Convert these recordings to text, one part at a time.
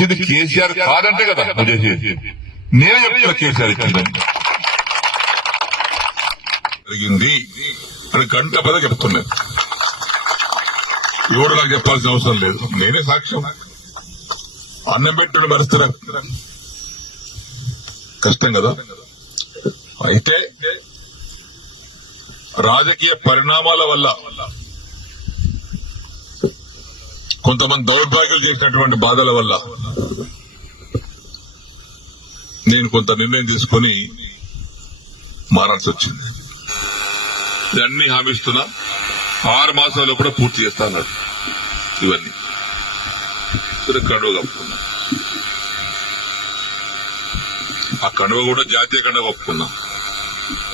ఇచ్చింది కేసీఆర్ కాదంటే కదా నువ్వు చేసేది. నేనే చెప్తున్నా కేసీఆర్ ఇచ్చిందని. జరిగింది అని గంట పద చెప్తున్నాను. ఎవరు నాకు చెప్పాల్సిన అవసరం లేదు, నేనే సాక్ష్యం. అన్నం పెట్టుకుని మరుస్తారా? కష్టం కదా. అయితే రాజకీయ పరిణామాల వల్ల కొంతమంది దౌర్భాగ్యాలు చేసినటువంటి బాధల వల్ల నేను కొంత నిర్ణయం తీసుకుని మారాల్సి వచ్చింది. అన్ని హామీ ఇస్తున్నా, 6 మాసాల్లో కూడా పూర్తి చేస్తాను. ఇవన్నీ కండువ కప్పుకున్నా. ఆ కండువ కూడా జాతీయ కండువ కప్పుకున్నా.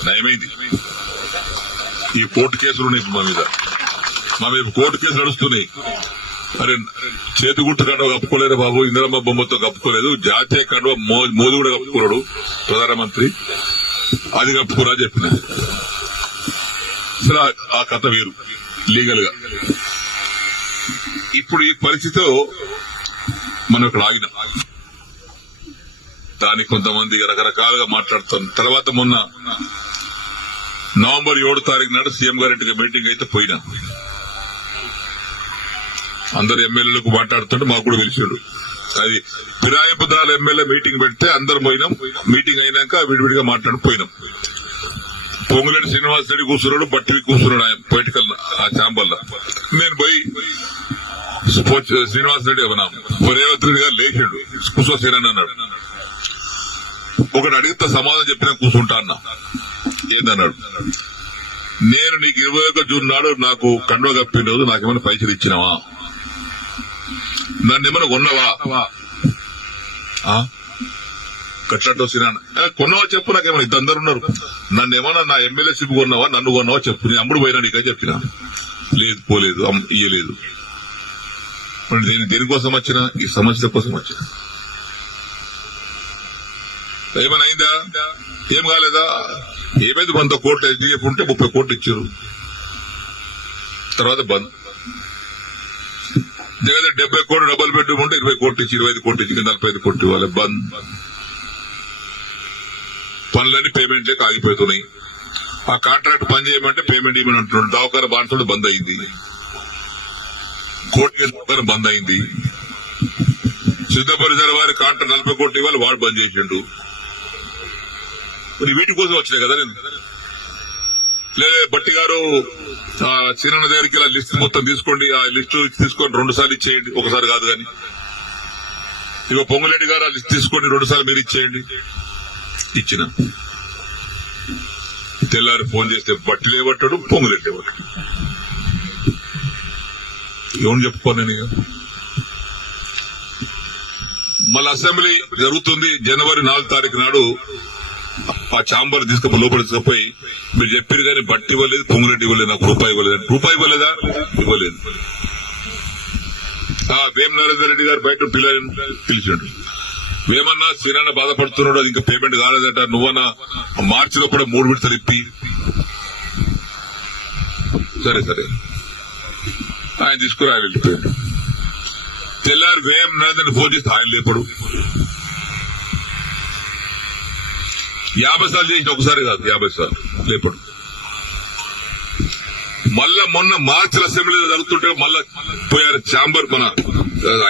నయమైంది. ఈ కోర్టు కేసులు ఉన్నాయి మా మీద కోర్టు కేసులు నడుస్తున్నాయి. అరే చేతి గుట్టు కండువ కప్పుకోలేరు బాబు, ఇందిరమ్మ బొమ్మతో కప్పుకోలేదు, జాతీయ కండువ మోదీ కూడా కప్పుకున్నాడు ప్రధానమంత్రి, అది కప్పుకురా చెప్పిన. అసలు ఆ కథ వేరు లీగల్ గా. ఇప్పుడు ఈ పరిస్థితిలో మనం ఇక్కడ ఆగినాం. దానికి కొంతమంది రకరకాలుగా మాట్లాడుతారు. తర్వాత మొన్న నవంబర్ 7 తారీఖు నాడు సీఎం గారి మీటింగ్ అయితే పోయినా. అందరు ఎమ్మెల్యేలకు మాట్లాడుతుంటే మాకు కూడా పిలిచాడు. అది ఫిరాయింపుదారుల ఎమ్మెల్యే మీటింగ్ పెడితే అందరు పోయినాం. మీటింగ్ అయినాక విడివిడిగా మాట్లాడిపోయినాం. పొంగులేటి శ్రీనివాస్ రెడ్డి కూర్చున్నాడు, బట్టి కూర్చున్నాడు ఆయన పొలిటికల్ ఆ ఛాంబర్లో. నేను పోయి శ్రీనివాస్ రెడ్డి ఏమన్నా రేవంత్ రెడ్డి గారు లేచాడు, కూర్చోసేనని అన్నాడు. ఒకటి అడిగితే సమాధానం చెప్పినా కూర్చుంటా అన్నా. ఏందన్నాడు, నేను నీకు 21 జూన్ నాడు నాకు కండువ కప్పిన రోజు నాకేమైనా పైసలు ఇచ్చినావా, నన్ను ఏమైనా కొన్నావా, కట్లట్టు కొన్నావా చెప్పు, నాకేమైనా ఇద్దరు ఉన్నారు, నన్ను ఏమన్నా నా ఎమ్మెల్యేషిప్ కొన్నావా, నన్ను కొన్నావా చెప్పు, నేను అమ్ముడు పోయినా నీకని చెప్పినా. లేదు పోలేదు, ఇయ్యలేదు. దేనికోసం వచ్చినా ఈ సమస్య కోసం వచ్చిన. ఏమైనా అయిందా, ఏం కాలేదా, ఏమైంది, 100 కోట్లు HDF ఉంటే 30 కోట్లు ఇచ్చారు. తర్వాత బంద్. జగన్ 70 కోట్లు డబుల్ బెడ్రూమ్ ఉంటే 20 కోట్లు ఇచ్చి 25 కోట్లు ఇచ్చి 45 కోట్లు ఇవ్వాలి. బంద్. పనులన్నీ పేమెంట్ లేక ఆగిపోతున్నాయి. ఆ కాంట్రాక్ట్ పని చేయమంటే పేమెంట్ ఇవ్వమని అంటున్నాడు. దవాఖాన బాన్సుడు బంద్ అయింది, కోర్టు బంద్ అయింది. సిద్ధపరిసర వారి కాంట్రాక్ట్ 40 కోట్లు ఇవ్వాలి, వాడు బంద్ చేసిండు. మరి వీటి కోసం వచ్చినాయి కదా నేను. లేదా బట్టి గారు చిన్న దగ్గరికి ఇలా లిస్ట్ మొత్తం తీసుకోండి, ఆ లిస్టు తీసుకొని 2 సార్లు ఇచ్చేయండి, ఒకసారి కాదు కానీ. ఇక పొంగులేటి గారు ఆ లిస్ట్ తీసుకోండి, 2 సార్లు మీరు ఇచ్చేయండి. ఇచ్చిన తెల్లారి ఫోన్ చేస్తే బట్టి లేబట్టాడు, పొంగులేటి లేబట్టాడు. ఏమని చెప్పుకోను నేను. మళ్ళీ అసెంబ్లీ జరుగుతుంది. జనవరి 4 తారీఖు నాడు ఆ ఛాంబర్ తీసుకుపోయి లోపల తీసుకుపోయి మీరు చెప్పారు కానీ బట్టి ఇవ్వలేదు, పొంగులేటి ఇవ్వలేదు, నాకు రూపాయి ఇవ్వలేదు. రూపాయి ఇవ్వలేదా? ఇవ్వలేదు. వేమ నరేందర్ రెడ్డి గారు బయట పిలిచాడు. వేమన్నా శ్రీనాన్న బాధపడుతున్నాడు, అది ఇంకా పేమెంట్ కాలేదట, నువ్వన్నా మార్చిలో కూడా 3 విడతలు ఇప్పి. సరే ఆయన తీసుకుని ఆయన వెళ్ళిపోయాడు. తెల్లారి వేమ నరేందర్ ఫోన్ చేస్తే ఆయన లేపడు. 50 సార్లు చేసిన, ఒకసారి కాదు 50 సార్లు లేపడు. మళ్ళా మొన్న మార్చి అసెంబ్లీలో జరుగుతుంటే మళ్ళా పోయారు ఛాంబర్. మన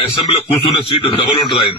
అసెంబ్లీలో కూర్చున్న సీటు డబల్ ఉంటుంది ఆయన.